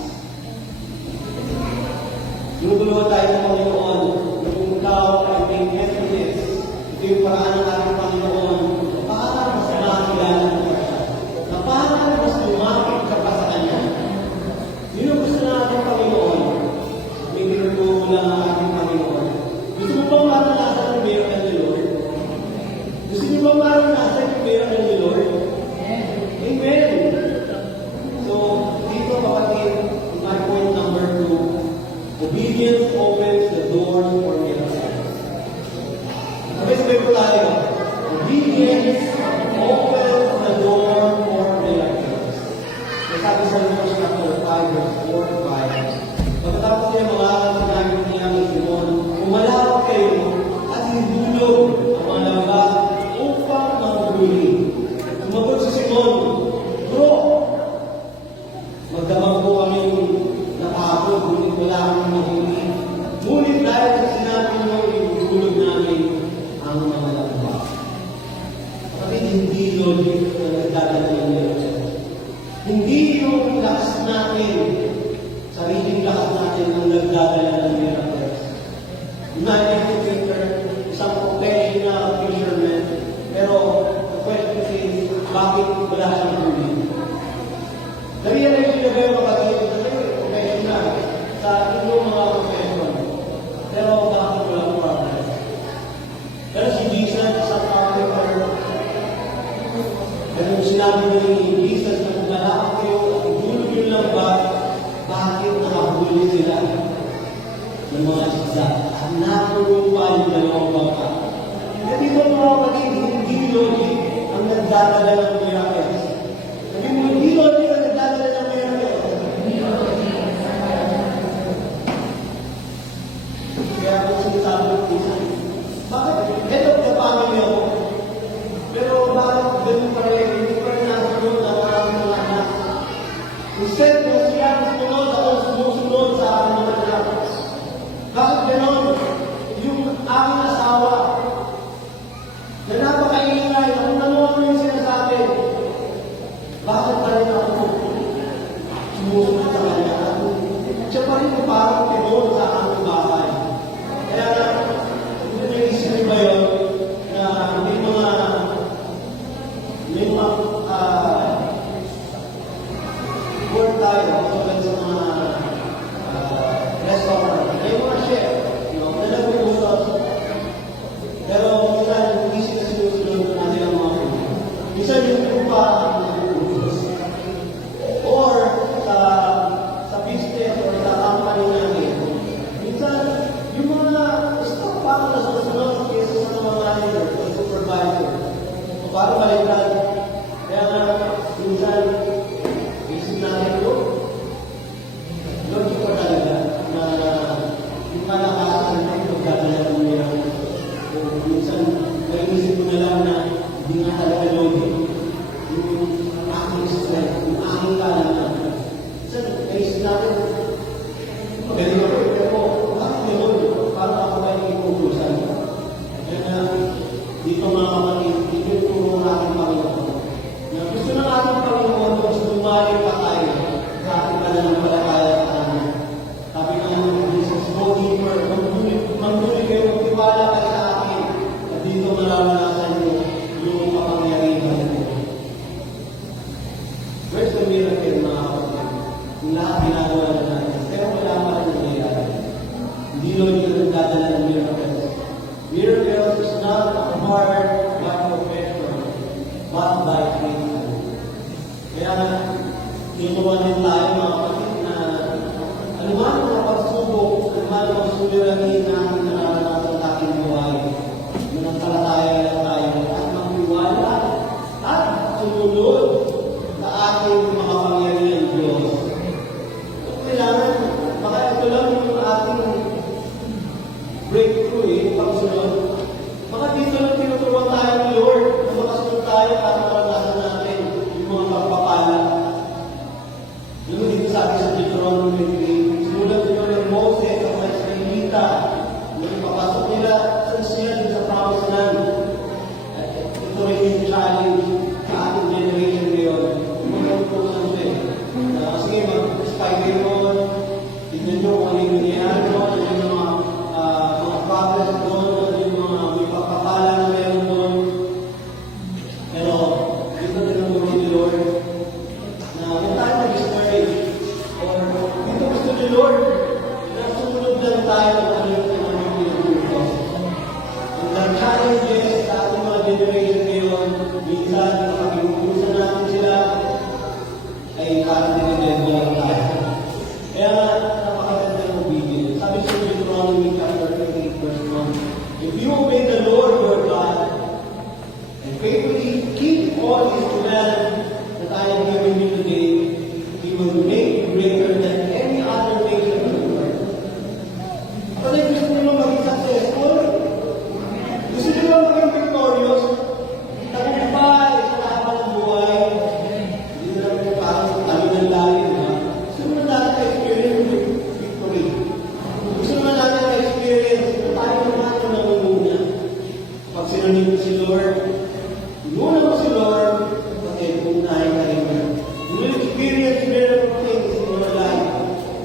Sinuguluhan tayo ng Panginoon, kung ikaw ay may emptiness, ito yung paraan ng ating Panginoon, paano mas makakilala mo pa siya? Na paano mas lumapit ka pa sa Kanya? Yun ang gusto na ating Panginoon. May tinuturo lang ang ating Panginoon. Gusto mo bang maranasan yung miracle ni Lord? Gusto niyo bang maranasan yung miracle ni Lord? Amen! So, dito kapatid, my point number 2, obedience opens the door for miracles. Sabi ko tayo, obedience opens the door for miracles. Sabi sa Lucas chapter 5, verse 4 to 5, pagkatapos niya mga sinabi niya ni Simon, umalawag kayo at hinulog ang mga lamba upang manghuli. Sumagot si Simon, Bro, magdamag po kami napakapod, ngunit wala kami manghuli. Ngunit dahil sa sinabi niyo, ihulog namin ang mga lamba. Kapit hindi logic na nagdadala ng miracles. Hindi yung lakas natin, sariling lakas natin ang nagdadala ng miracles. Imagine si Peter, isang professional fisherman, pero the question is, bakit wala siyang huli? Na-realize nyo ba yung kapatid, professional, sa inyong mga profession, pero bakit walang progress? Pero si Jesus, isang carpenter, ganun sinabi ni Jesus na kung lalakad kayo at ihulog yung lamba, bakit nakahuli sila ng mga isda? At nakulong pa yung dalawang bangka. At dito mga kapatid, hindi logic ang nagdadala ng miracles. Sabi mo, hindi logic ang nagdadala ng miracles. Kaya kung sinasabi ko, bakit? Head of the family ako. Pero bakit ganun pa rin? Hindi pa rin nasunod na maraming mga anak. Instead, yung siya sumunod, ako sumusunod sa aking mga anak. Bakit ganun? Yung aking asawa, na napakaingay, kung nanuwa mo yung sinasabi, bakit pa rin ako sumusunod sa kanya? Siya pa rin parang pinod sa aking bahay. Kaya na, naisip niyo ba yun, na may mga work tayo, tulad sa mga restaurant, may mga chef, na nag-uusap. Pero minsan, hindi sila sinusunod natin ang mga food. Minsan yung grupa ang nag-uusap. Or sa business or sa company natin, minsan, yung mga staff pa ang nasusunod kaysa sa mga manager o supervisor. O parang baliktad. Kaya nga, minsan, isip natin ito, logic ko talaga na yung kalakasan na ito gagawin mo yan. Minsan, naisip ko na lang na hindi nga talaga logic. Yung aking strength, yung aking kalakasan. Minsan, naisip natin, magaling ako, pero bakit yun? Parang ako ba yung ipupusan? Kaya dito mga kapatid, dito yung turo natin Panginoon. Na gusto na natin Panginoon, gusto lumali pa tayo sa ating pananampalataya sa Kanya. Sabi ng Jesus, go deeper, magmuli kayo, magtiwala kayo sa akin. At dito maranasan nyo yung kapangyarihan ko. Where's the miracle, mga kapatid? Yung lahat ginagawa na natin, pero wala pa rin nangyayari. Hindi logic ang nagdadala ng miracles. Miracles is not a hard by profession, but by faith. Kaya tinuwan din tayo mga kapatid na ano man ang pagsubok, ano man ang suliranin natin na naranasan sa ating buhay, mananampalataya lang tayo at magtiwala at sumunod sa ating mga pangyarihan Diyos. Kailangan, baka ito lang yung ating breakthrough pagsunod. Baka dito lang tinuturuan tayo ng Lord na makasunod tayo para maranasan natin yung mga pagpapala. Yung dito sabi sa Deuteronomy 3, sense niya dun sa promised land. At ito rin yung challenge sa ating generation ngayon. Magpupusan siya eh. Sige, mag-spy kayo doon. Tignan nyo kung ano yung nangyayari doon. Ano yung mga progress doon. Ano yung mga may pagpapala na meron doon. Pero, dito din ang gawin ni Lord na kung tayo mag-discourage or dito gusto ni Lord na sumunod lang tayo ng ano yung pinag-uto. Ang challenges sa ating mga generation ngayon, minsan nakakinukusan natin sila ay parang dinidendo lang tayo. Kaya napakaganda ng video. Sabi sa Deuteronomy chapter 28 verse 1, if you obey the Lord your God and faithfully keep all His commands that I am giving you today, He will make you greater than any other nation in the world. Kasi gusto nyo maging successful, gusto nyo maging victorious, tagumpay sa laban ng buhay, hindi na lang parang talo ng lalim. Gusto nyo natin experience victory. Gusto nyo natin experience kung tayo naman ang nangungunya. Pag sinunod mo si Lord, inuna mo si Lord, kasi punahin ka rin mo. You will experience miracle things in your life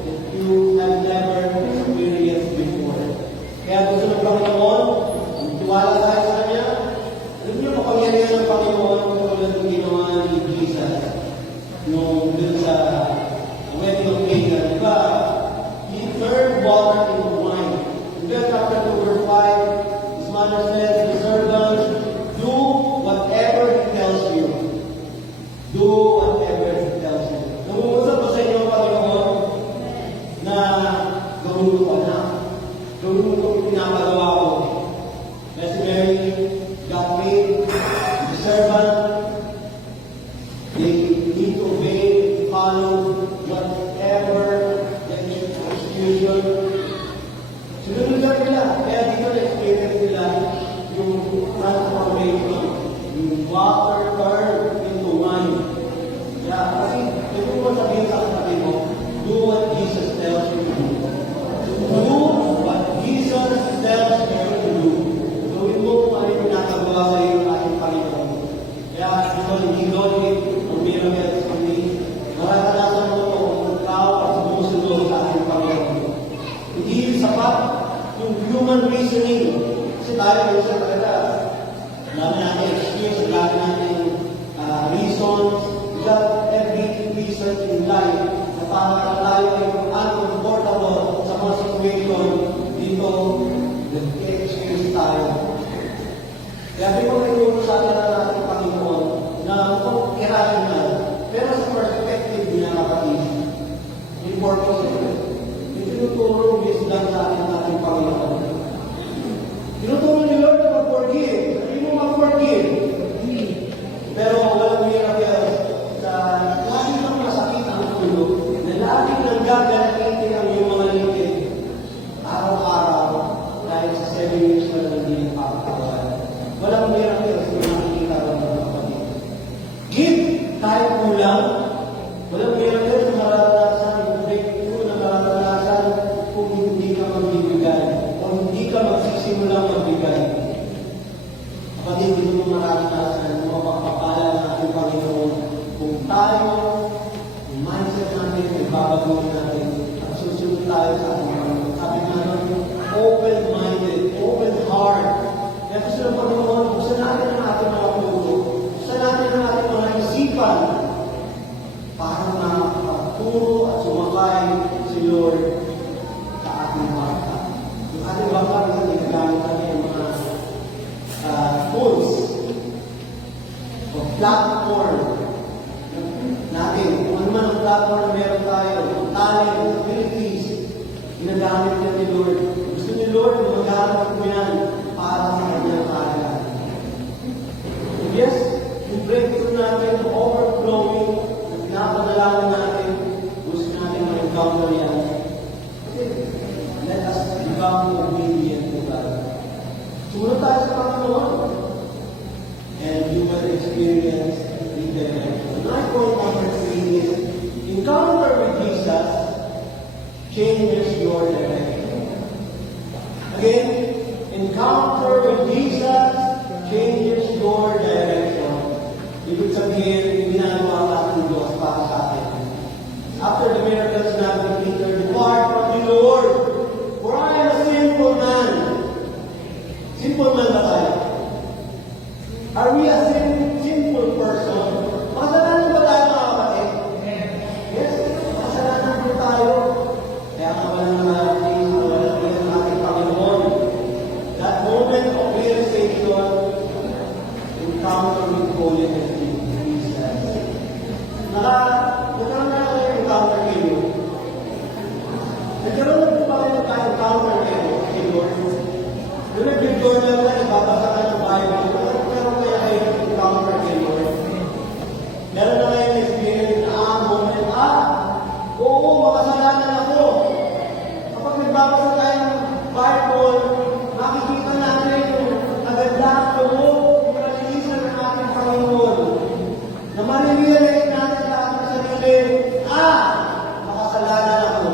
that you have never experienced before. Kaya gusto ng Panginoon, tiwala tayo sa Kanya. Alam niyo, makapangyarihan ng Panginoon tulad ng ginawa ni Jesus nung dun sa wedding of Cana. Diba? He turned water into wine. In John chapter 2 verse 5, His mother said, the servant, do whatever He tells you. Do whatever He tells you. Nangungusap ba sa inyo ang Panginoon na gawin ko na? Gawin mo kung pinapagawa ko. As Mary got paid, the servant, they need to obey, follow whatever the institution. Sunod lang nila. Kaya dito na-experience nila yung transformation, yung water turned into wine. Kaya kasi, ito mo sabihin sa kapatid mo, do what Jesus tells you to do. Do what Jesus tells you to do. Gawin mo kung ano yung pinatagawa sa iyo ng ating Panginoon. Kaya, hindi doon ang miracles kundi maranasan mo ito kung ikaw at sumusunod sa ating Panginoon. Hindi sapat yung human reasoning. Kasi tayo minsan talaga, dami natin excuse, dami natin reasons, we got every reason in life na para tayo ay uncomfortable sa mga situation dito, nag-excuse tayo. Kaya may mga inuno sa atin ng ating Panginoon na mukhang irrational, pero sa perspective niya kapatid, yung purpose ito. Yung tinuturo wisdom sa atin ng ating Panginoon. Tinuturo ni Lord na mag-forgive. Sabi mo mag-forgive. Pero walang miracle sa laging ng masakit ang ulo, na laging nanggagalatin ang iyong mga lingkid. Araw-araw, dahil sa 7 years na hindi napapagawa. Walang miracle sa mga nakikita ng mga kapatid. Give kahit kulang. Walang miracle sa mararanasan, breakthrough na mararanasan kung hindi ka magbibigay o hindi ka magsisimulang magbigay. Kapatid, hindi mo mararanasan o mapapala ng ating Panginoon kung tayo, yung mindset natin, ibabago natin at susunod tayo sa ating Panginoon. Sabi nga natin, open-minded, open heart. Kaya gusto ng Panginoon, buksan natin ang ating mga puso, buksan natin ang ating mga isipan para makapagturo at sumakay si Lord sa ating bangka. Yung ating bangka, minsan ginagamit natin yung mga tools o platform natin. Kung ano man ang platform na meron tayo, talent, abilities, ginagamit niya ni Lord. Gusto ni Lord na magamit ko yan para sa kanyang kahalagan. Yes, yung breakthrough natin, overflowing, na pinapadalaman natin, gusto natin ma-encounter yan. Kasi, let us become obedient to God. Sumunod tayo sa Panginoon. And you will experience redemption. My point number 3 is, encounter with Jesus changes your direction. Again, encounter with Jesus changes your direction. Ibig sabihin, ginagawa ka ng Diyos para sa atin. After the miracles natin, Peter, depart from the Lord, for I am a sinful man. Sinful man ba tayo? Are we a sinful person? Makasalanan ba tayo, mga kapatid? Yes, makasalanan po tayo. Kaya nga walang walang ating Panginoon. That moment of realization, encounter with holiness in Jesus. Nagkaroon na kayo encounter kayo. Nagkaroon na po ba kayo encounter kayo kay Lord? Doon nag-bigor lang na ibabasa ka ng Bible. Meron kaya kayo encounter kay Lord? Meron na kayo experience na moment, oo, makasalanan ako. Kapag nagbabasa tayo ng Bible, makikita natin yung agad-lang loob, yung kalinisan ng ating Panginoon. Na marirealize natin sa ating sarili, makasalanan ako.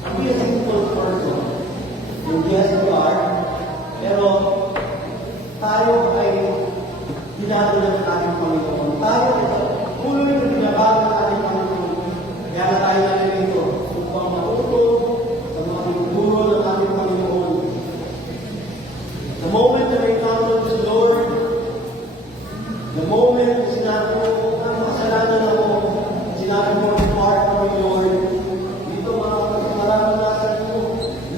Ang be a simple person. And yes, we are. Pero tayo ay dinadala ng ating Panginoon. Tayo ito, tuloy na binabago ng ating Panginoon. Kaya na tayo nalilito upang matuto sa mga tinuturo ng ating Panginoon. The moment that I encounter the Lord, the moment na sinabi ko, makasalanan ako, sinabi ko, depart from the Lord, dito mga maranasan ko,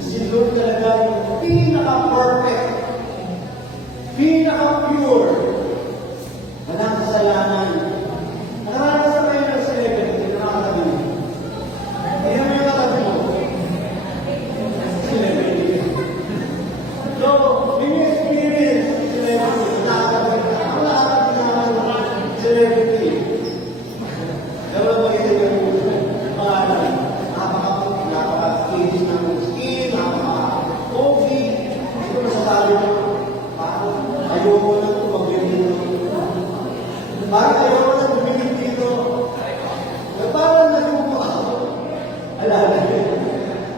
si Lord talaga yung pinaka-perfect, pinaka-pure, walang kasalanan. Nakaranas kayo ng celebrity na nakatabi mo. Hindi mo yung katabi mo. Celebrity. So, yung experience ng celebrity, nakatabi ka. Ako nakatabi naman ng celebrity. Pero mag-isip yung mga napaka-kinis ng skin, napaka-coffee. Ito masasabi mo, ayoko na ito mag-bili parang ayoko na bumili dito. Parang nagbubuka ako. Alala.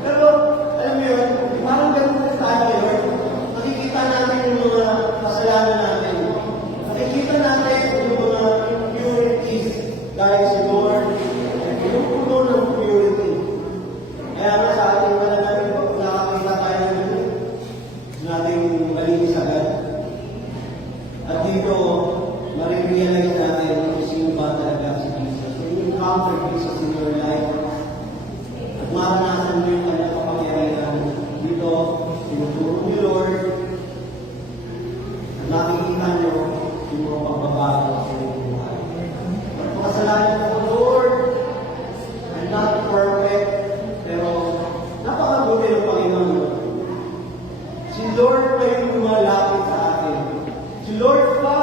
Pero, alam mo yun, parang ganun na tayo ngayon. Nakikita natin yung mga kasalanan natin. Nakikita natin yung mga impurities dahil si Lord. Yung puno ng purity. Kaya nga sa ating mananalig, kung nakakita tayo ng ating malinis agad. At dito, marirealize natin kung sino ba talaga si Jesus. When you encounter Jesus in your life, at maranasan mo yung kanyang kapangyarihan, dito, tinuturo ni Lord, at nakikita niyo yung mga pagbabago sa inyong buhay. At makasalanan ko, Lord, I'm not perfect, pero napakabuti ng Panginoon. Si Lord pa yung lumalapit sa atin. Si Lord pa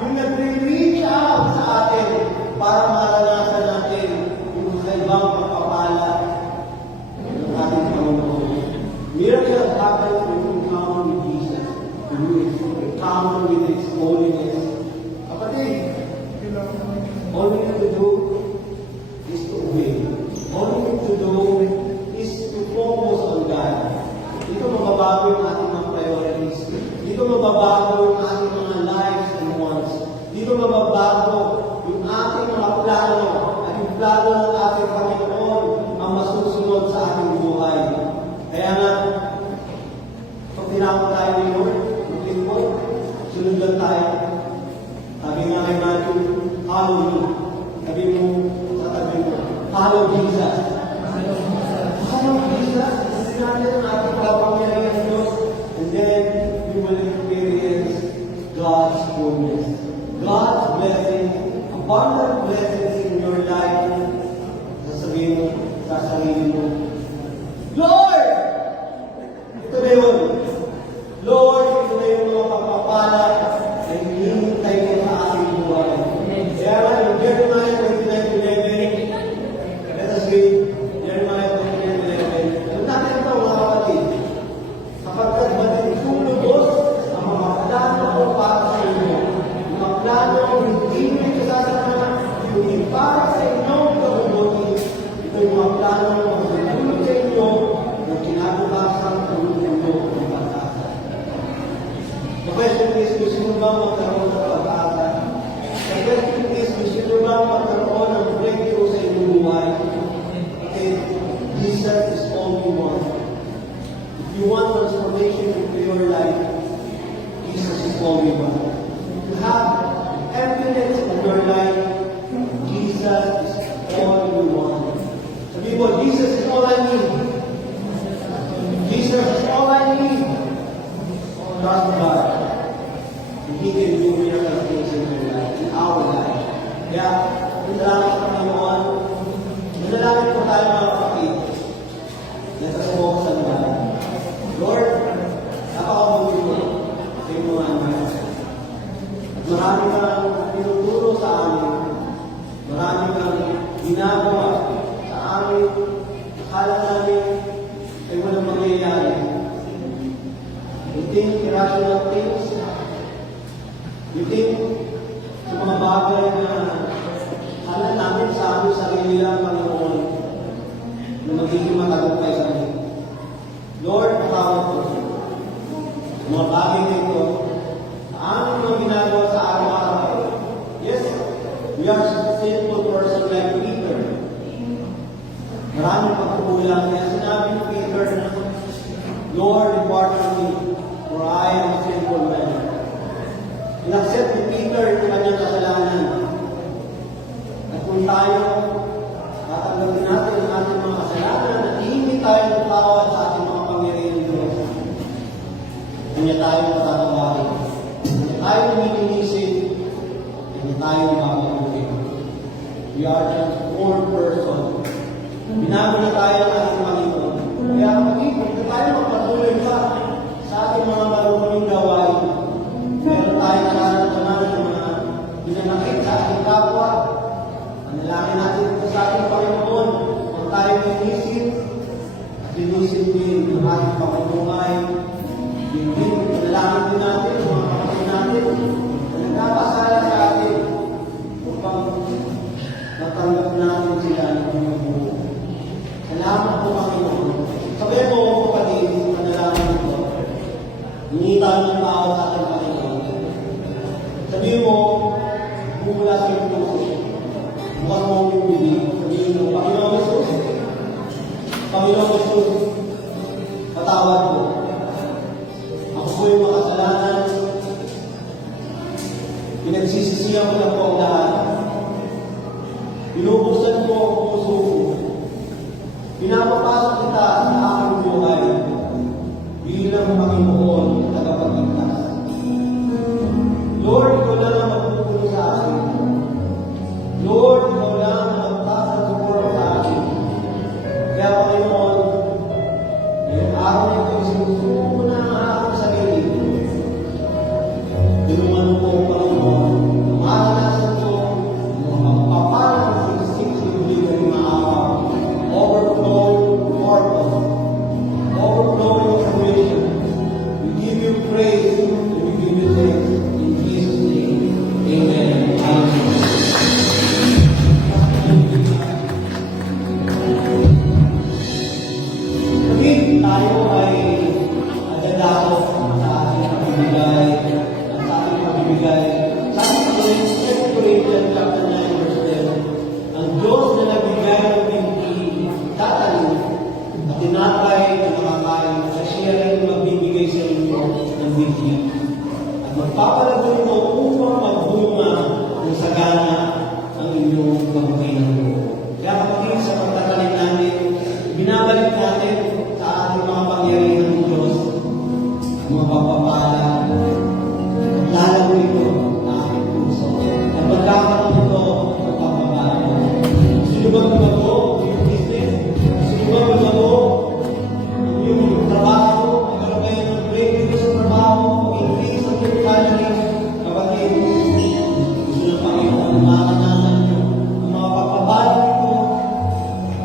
yung nag-reach out sa atin para maranasan natin yung kaibang pagpapala ng ating Panginoon. Miracles happen when you encounter with Jesus, when you encounter with His holiness. Kapatid, all we have to do is to obey. All we have to do is to focus on God. Dito mababago yung ating mga priorities. Dito mababago yung ating mga lives and wants. Dito mababago yung ating mga plano at yung plano ng ating Panginoon ang masusunod sa ating buhay. Kaya nga, pag tinawag tayo ni Lord, maglingkod, sunod lang tayo. Sabi nga kay Matthew, follow me. Sabi mo sa tabi mo, follow Jesus. Follow Jesus. Kasi natin ang ating kapangyarihan ng Diyos. And then, we will experience God's goodness. God's blessing, abundant blessings in your life. Sasabihin mo, Lord! Ito na yun. Lord, ito na yung mga pagpapala na hinihintay ko sa aking buhay. Kaya nga, yung Jeremiah 29:11, let us read Jeremiah 29:11. Ano natin ito, mga kapatid? Sapagkat matitulubos ang mga plano ko para sa inyo. Mga plano hindi mo ito sasama, hindi para sa inyong kabubuti. Ito yung mga plano mo you want. If you want transformation into your life, Jesus is all you want. To have evidence in your life, Jesus is all you want. Sabi mo, Jesus is all I need. Jesus is all I need. Trust God. And He can do miracle things in your life, in our life. Kaya, manalangin sa Panginoon. Manalangin po tayo mga kapatid. Let us walk sa Lord. Lord, napakabuti mo sa iyong mga anak. Marami kang tinuturo sa amin. Marami kang ginagawa sa amin. Akala namin ay walang mangyayari. You think irrational things? You think sa mga bagay na akala namin sa aming sarili lang, Panginoon, na magiging matagumpay sa amin. Lord, patawad ko. Mga bagay na ito, ang mga ginagawa sa araw-araw. Yes, we are sinful person like Peter. Maraming pagkukulang. Kaya sinabi ni Peter, Lord, pardon me, for I am a sinful man. In-accept ni Peter yung kanyang kasalanan. At kung tayo, tatanggapin natin ang ating mga kasalanan at hindi tayo nagtawad sa ating mga pangyarihan ng Diyos. Kanya tayo matatawarin. Kanya tayo lumilinisin. Kanya tayo mapapagutin. We are transformed person. Binago na tayo ng ating Panginoon. Kaya kung tayo magpatuloy pa sa ating mga marunong gawain, meron tayo nararamdaman ng mga binanakit sa ating kapwa. Manalangin natin ito sa ating Panginoon. Kung tayo inisip, at inisip din ng ating pamumuhay, din manalangin din natin, mga kapatid natin, na nagkakasala sa atin upang natanggap natin sila ng pamumuhay. Salamat po, Panginoon. Sabi po, kapatid, manalangin ito. Hingi tayo ng tao sa ating Panginoon. Sabi mo, bumula sa iyong puso. Bukas mo ang bibili. Sabihin mo, Panginoon Jesus, Panginoon Jesus, patawad ko. Ako po yung makasalanan. Pinagsisisihan ko na po ang lahat. Binubuksan ko ang puso ko. Pinapapasok kita sa aking buhay bilang Panginoon at tagapagligtas. Lord, ikaw lang ang magtutulong sa akin. Lord, ikaw lang ang magtaas ng siguro sa akin. Kaya Panginoon, ngayong araw na ito, sinusuko ko na ang aking sarili. Tulungan mo po, Panginoon, maranasan ko ang magpapalang siksik sa ibig ng mga araw. Overflowing purpose, overflowing salvation. We give you praise and we give you thanks in Jesus' name. Amen. Amen. Pagin tayo ay agad-ako sa ating pagbibigay at sa ating pagbibigay. Sa ating Corinthians chapter 9 verse 10, ang Diyos na nagbigay ng hindi tatalin at tinapay na makakain sa siya rin magbibigay sa inyo ng bigyan. At magpapalago ito upang magbunga ng sagana ang inyong pagkakinan. Kaya kapatid, sa pagtatalim natin, binabalik natin sa ating mga pangyarihan ng Diyos ang mga pagpapala at lalago ito ang ating puso. At magkakaroon ito ng pagbabago. Sinubag mo ito yung business, sinubag mo ito yung trabaho, magkaroon kayo ng breakthrough sa trabaho, increase of your family, kapatid, gusto ng Panginoon na makakanasan nyo ang mga pagbabago ito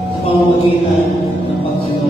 sa pamamagitan ng pagsunod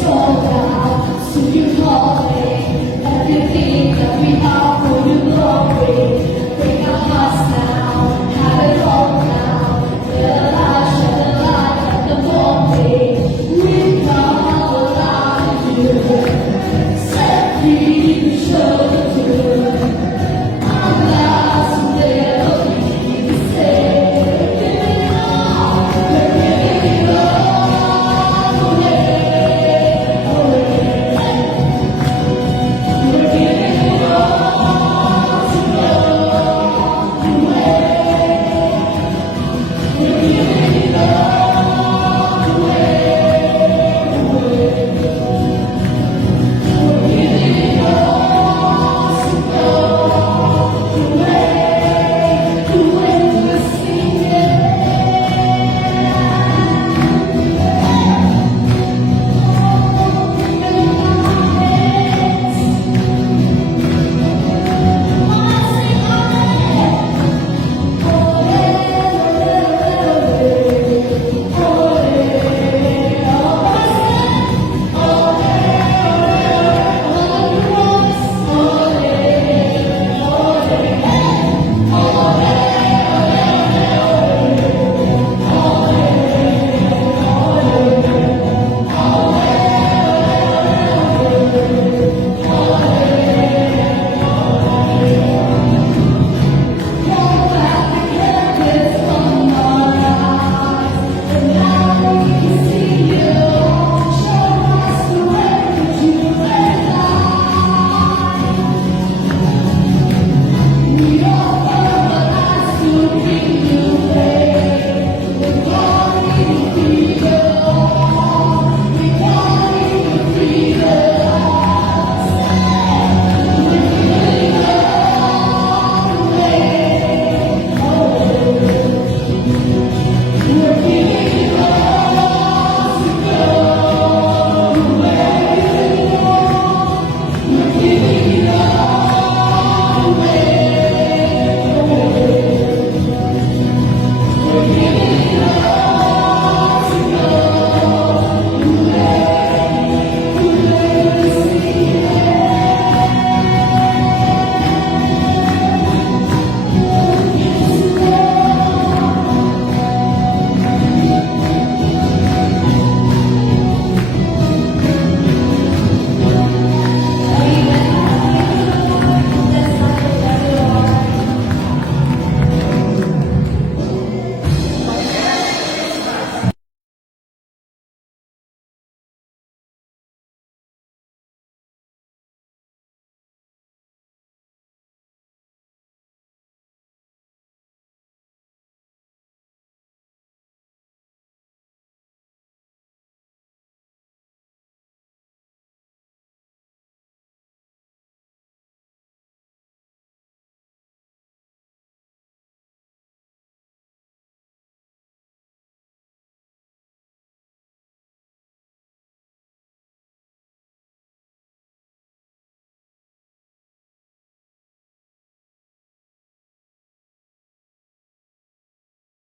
Sold out, so you call